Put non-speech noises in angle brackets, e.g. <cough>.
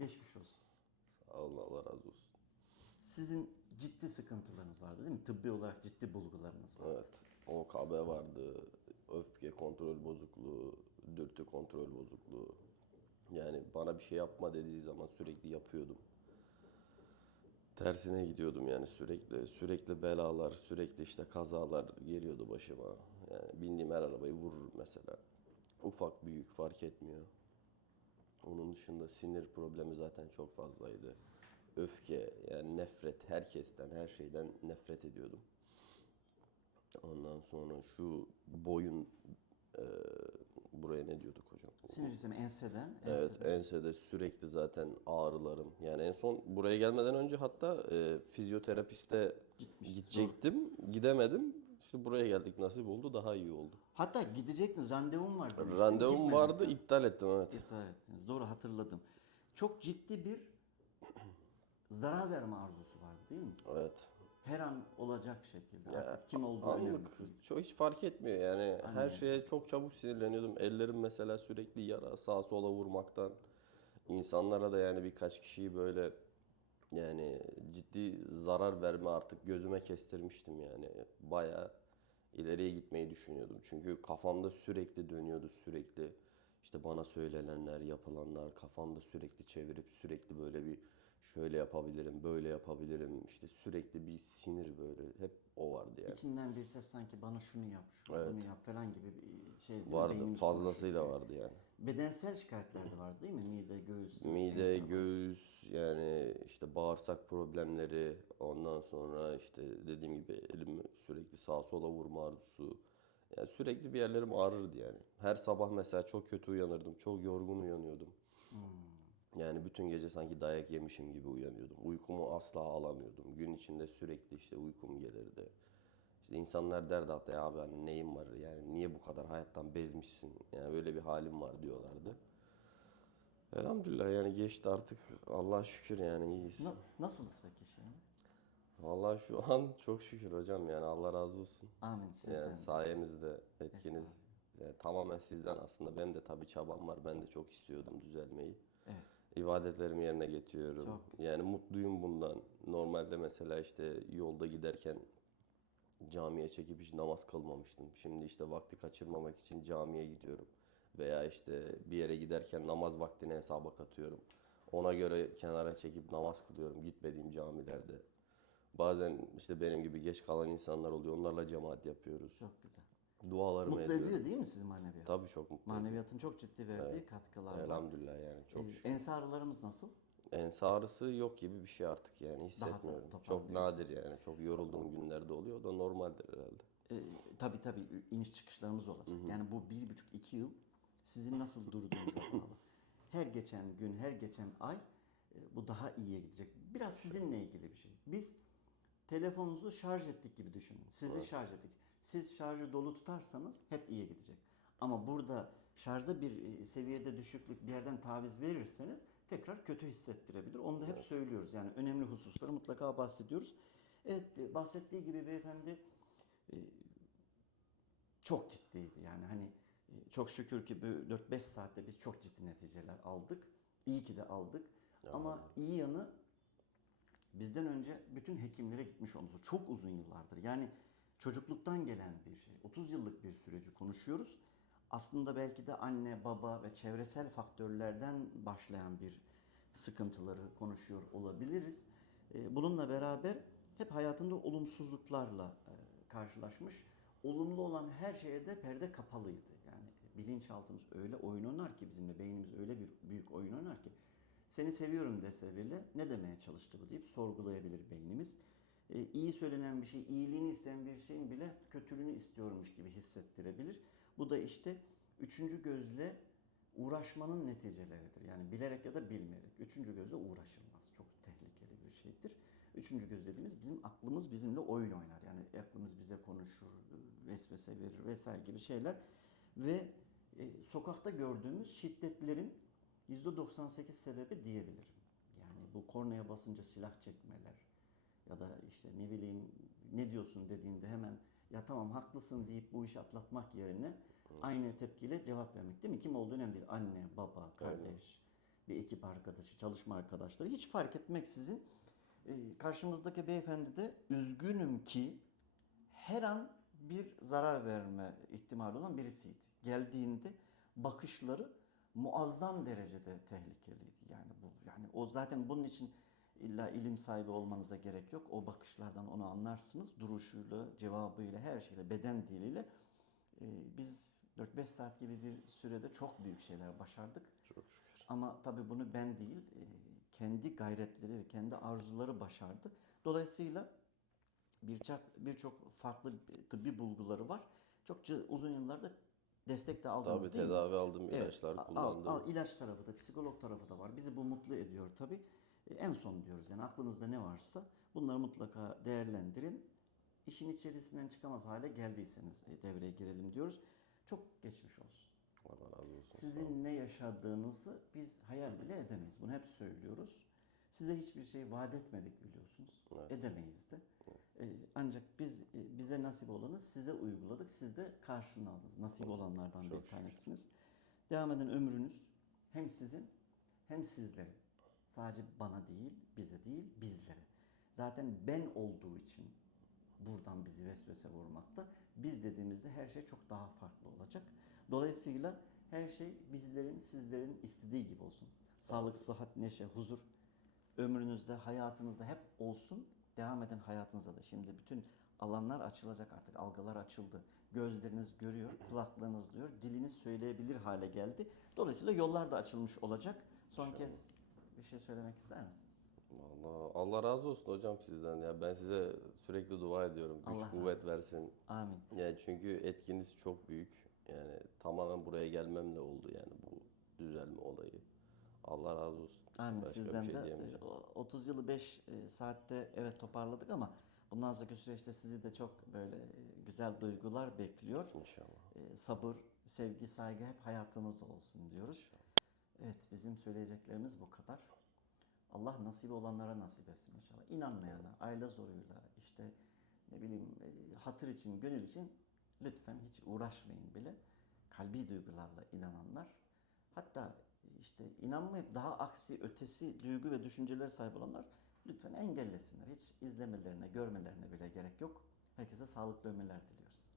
Geçmiş olsun. Sağ olun Allah razı olsun. Sizin ciddi sıkıntılarınız vardı değil mi? Tıbbi olarak ciddi bulgularınız var. Evet. OKB vardı. Öfke kontrol bozukluğu, dürtü kontrol bozukluğu. Yani bana bir şey yapma dediği zaman sürekli yapıyordum. Tersine gidiyordum yani sürekli. Sürekli belalar, sürekli işte kazalar geliyordu başıma. Yani bindiğim her arabayı vurur mesela. Ufak büyük fark etmiyor. Onun dışında sinir problemi zaten çok fazlaydı. Öfke, yani nefret, herkesten, her şeyden nefret ediyordum. Ondan sonra şu boyun, e, buraya ne diyorduk hocam? Sinir sistemi enseden. Evet, ensede sürekli zaten ağrılarım. Yani en son buraya gelmeden önce hatta e, fizyoterapiste gidecektim, gidemedim. İşte buraya geldik nasip oldu, daha iyi oldu. Hatta gidecektiniz, randevum vardı. demiştin, Randevum vardı, mi? iptal ettim evet. İptal ettiniz. Doğru hatırladım. Çok ciddi bir <clears throat> zarar verme arzusu vardı değil mi? Evet. Her an olacak şekilde. Ya, Artık kim olduğu önemli. Çok hiç fark etmiyor yani. Her şeye çok çabuk sinirleniyordum. Ellerim mesela sürekli yara, sağa sola vurmaktan. İnsanlara da yani birkaç kişiyi böyle yani ciddi zarar verme artık gözüme kestirmiştim yani. Bayağı ileriye gitmeyi düşünüyordum. Çünkü kafamda sürekli dönüyordu sürekli. işte bana söylenenler, yapılanlar kafamda sürekli çevirip sürekli böyle bir şöyle yapabilirim, böyle yapabilirim. işte sürekli bir sinir böyle hep o vardı yani. İçinden bir ses sanki bana şunu yap, şunu bunu yap falan gibi bir şey. Vardı, fazlasıyla konuşuyor. vardı yani. Bedensel şikayetler de vardı değil mi? Mide, göğüs. Mide, göğüs, yani işte bağırsak problemleri, ondan sonra işte dediğim gibi elimi sürekli sağa sola vurma arzusu. Yani sürekli bir yerlerim ağrırdı yani. Her sabah mesela çok kötü uyanırdım, çok yorgun uyanıyordum. Yani bütün gece sanki dayak yemişim gibi uyanıyordum. Uykumu asla alamıyordum. Gün içinde sürekli işte uykum gelirdi. İşte insanlar derdi hatta ya abi hani neyin var yani niye bu kadar hayattan bezmişsin yani öyle bir halim var diyorlardı. Elhamdülillah yani geçti artık Allah'a şükür yani iyiyiz. Na- nasılız peki şimdi? Vallahi şu an çok şükür hocam yani Allah razı olsun. Amin sizden. Yani sayenizde etkiniz yani tamamen sizden aslında. Benim de tabii çabam var. Ben de çok istiyordum düzelmeyi. Evet. İbadetlerimi yerine getiriyorum. Çok güzel. Yani mutluyum bundan. Normalde mesela işte yolda giderken camiye çekip hiç namaz kılmamıştım. Şimdi işte vakti kaçırmamak için camiye gidiyorum. Veya işte bir yere giderken namaz vaktini hesaba katıyorum. Ona göre kenara çekip namaz kılıyorum gitmediğim camilerde. Bazen işte benim gibi geç kalan insanlar oluyor. Onlarla cemaat yapıyoruz. Çok güzel. Dualarımı Mutlu ediyorum. ediyor değil mi sizi maneviyat? Tabii çok mutlu. Maneviyatın çok ciddi verdiği katkılar var. Elhamdülillah yani çok Ee, şükür. Ensarlarımız nasıl? Ens ağrısı yok gibi bir şey artık yani hissetmiyorum. toparlıyorsun. Çok nadir yani. Çok yorulduğum günlerde oluyor. O da normaldir herhalde. Ee, tabii tabii iniş çıkışlarımız olacak. Yani bu bir buçuk iki yıl sizin nasıl durduğunuza <laughs> bağlı. Her geçen gün, her geçen ay e, bu daha iyiye gidecek. Biraz sizinle ilgili bir şey. Biz telefonunuzu şarj ettik gibi düşünün. Sizi şarj ettik. Siz şarjı dolu tutarsanız hep iyiye gidecek. Ama burada şarjda bir e, seviyede düşüklük bir yerden taviz verirseniz tekrar kötü hissettirebilir. Onu da hep söylüyoruz. Yani önemli hususları mutlaka bahsediyoruz. Evet e, bahsettiği gibi beyefendi çok ciddiydi. Yani hani e, çok şükür ki bu 4-5 saatte biz çok ciddi neticeler aldık. İyi ki de aldık. Ama iyi yanı bizden önce bütün hekimlere gitmiş olması çok uzun yıllardır. Yani çocukluktan gelen bir şey. 30 yıllık bir süreci konuşuyoruz. Aslında belki de anne, baba ve çevresel faktörlerden başlayan bir sıkıntıları konuşuyor olabiliriz. E, Bununla beraber hep hayatında olumsuzluklarla e, karşılaşmış. Olumlu olan her şeye de perde kapalıydı. Yani bilinçaltımız öyle oyun oynar ki bizimle beynimiz öyle bir büyük oyun oynar ki seni seviyorum dese bile ne demeye çalıştı bu deyip sorgulayabilir beynimiz. Ee, iyi söylenen bir şey, iyiliğini isteyen bir şeyin bile kötülüğünü istiyormuş gibi hissettirebilir. Bu da işte üçüncü gözle uğraşmanın neticeleridir. Yani bilerek ya da bilmeyerek. Üçüncü gözle uğraşılmaz. Çok tehlikeli bir şeydir. Üçüncü göz dediğimiz bizim aklımız bizimle oyun oynar. Yani aklımız bize konuşur, vesvese verir vesaire gibi şeyler. Ve e, sokakta gördüğümüz şiddetlerin %98 sebebi diyebilirim. Yani bu kornaya basınca silah çekmeler ya da işte ne bileyim ne diyorsun dediğinde hemen ya tamam haklısın deyip bu işi atlatmak yerine aynı tepkiyle cevap vermek değil mi? Kim olduğu önemli değil. Anne, baba, kardeş bir ekip arkadaşı, çalışma arkadaşları hiç fark etmeksizin e, karşımızdaki beyefendi de üzgünüm ki her an bir zarar verme ihtimali olan birisiydi. Geldiğinde bakışları muazzam derecede tehlikeliydi. Yani bu yani o zaten bunun için illa ilim sahibi olmanıza gerek yok. O bakışlardan onu anlarsınız. Duruşuyla, cevabıyla, her şeyle, beden diliyle Ee, biz 4-5 saat gibi bir sürede çok büyük şeyler başardık. Çok şükür. Ama tabii bunu ben değil, e, kendi gayretleri ve kendi arzuları başardı. Dolayısıyla birçok birçok farklı tıbbi bulguları var. Çok uzun yıllarda destek de aldınız Tabii değil mi? tedavi aldım, Evet, ilaçlar al- kullandım. Al, ilaç tarafı da, psikolog tarafı da var. Bizi bu mutlu ediyor tabii. E, En son diyoruz yani aklınızda ne varsa bunları mutlaka değerlendirin. İşin içerisinden çıkamaz hale geldiyseniz e, devreye girelim diyoruz. Çok geçmiş olsun. Allah razı olsun. Sizin ne yaşadığınızı biz hayal bile edemeyiz. Bunu hep söylüyoruz. Size hiçbir şey vaat etmedik biliyorsunuz. Evet. Edemeyiz de. Ee, ancak biz e, bize nasip olanı size uyguladık. Siz de karşılığını aldınız. Nasip olanlardan Çok bir şükür. tanesiniz. Devam eden ömrünüz hem sizin hem sizlerin. Sadece bana değil, bize değil, bizlere. Zaten ben olduğu için buradan bizi vesvese vurmakta. Biz dediğimizde her şey çok daha farklı olacak. Dolayısıyla her şey bizlerin, sizlerin istediği gibi olsun. Sağlık, sıhhat, neşe, huzur ömrünüzde, hayatınızda hep olsun. Devam eden hayatınızda da. Şimdi bütün alanlar açılacak artık. Algılar açıldı. Gözleriniz görüyor, <clears throat> kulaklarınız duyuyor, diliniz söyleyebilir hale geldi. Dolayısıyla yollar da açılmış olacak. Son kez bir şey söylemek ister misiniz? Vallahi Allah razı olsun hocam sizden ya. Ben size sürekli dua ediyorum. Güç Allah razı kuvvet olsun. versin. Amin. Yani çünkü etkiniz çok büyük. Yani tamamen buraya gelmemle oldu yani bu düzelme olayı. Allah razı olsun. Amin. Başka Sizden şey de diyemeyeceğim. e, o 30 yılı 5 saatte evet toparladık ama bundan sonraki süreçte sizi de çok böyle e, güzel duygular bekliyor. İnşallah. E, sabır, sevgi, saygı hep hayatımızda olsun diyoruz. Evet bizim söyleyeceklerimiz bu kadar. Allah nasip olanlara nasip etsin inşallah. İnanmayana, aile zoruyla işte ne bileyim e, hatır için, gönül için lütfen hiç uğraşmayın bile. Kalbi duygularla inananlar hatta işte inanmayıp daha aksi, ötesi duygu ve düşüncelere sahip olanlar lütfen engellesinler. Hiç izlemelerine, görmelerine bile gerek yok. Herkese sağlıklı ömürler diliyoruz.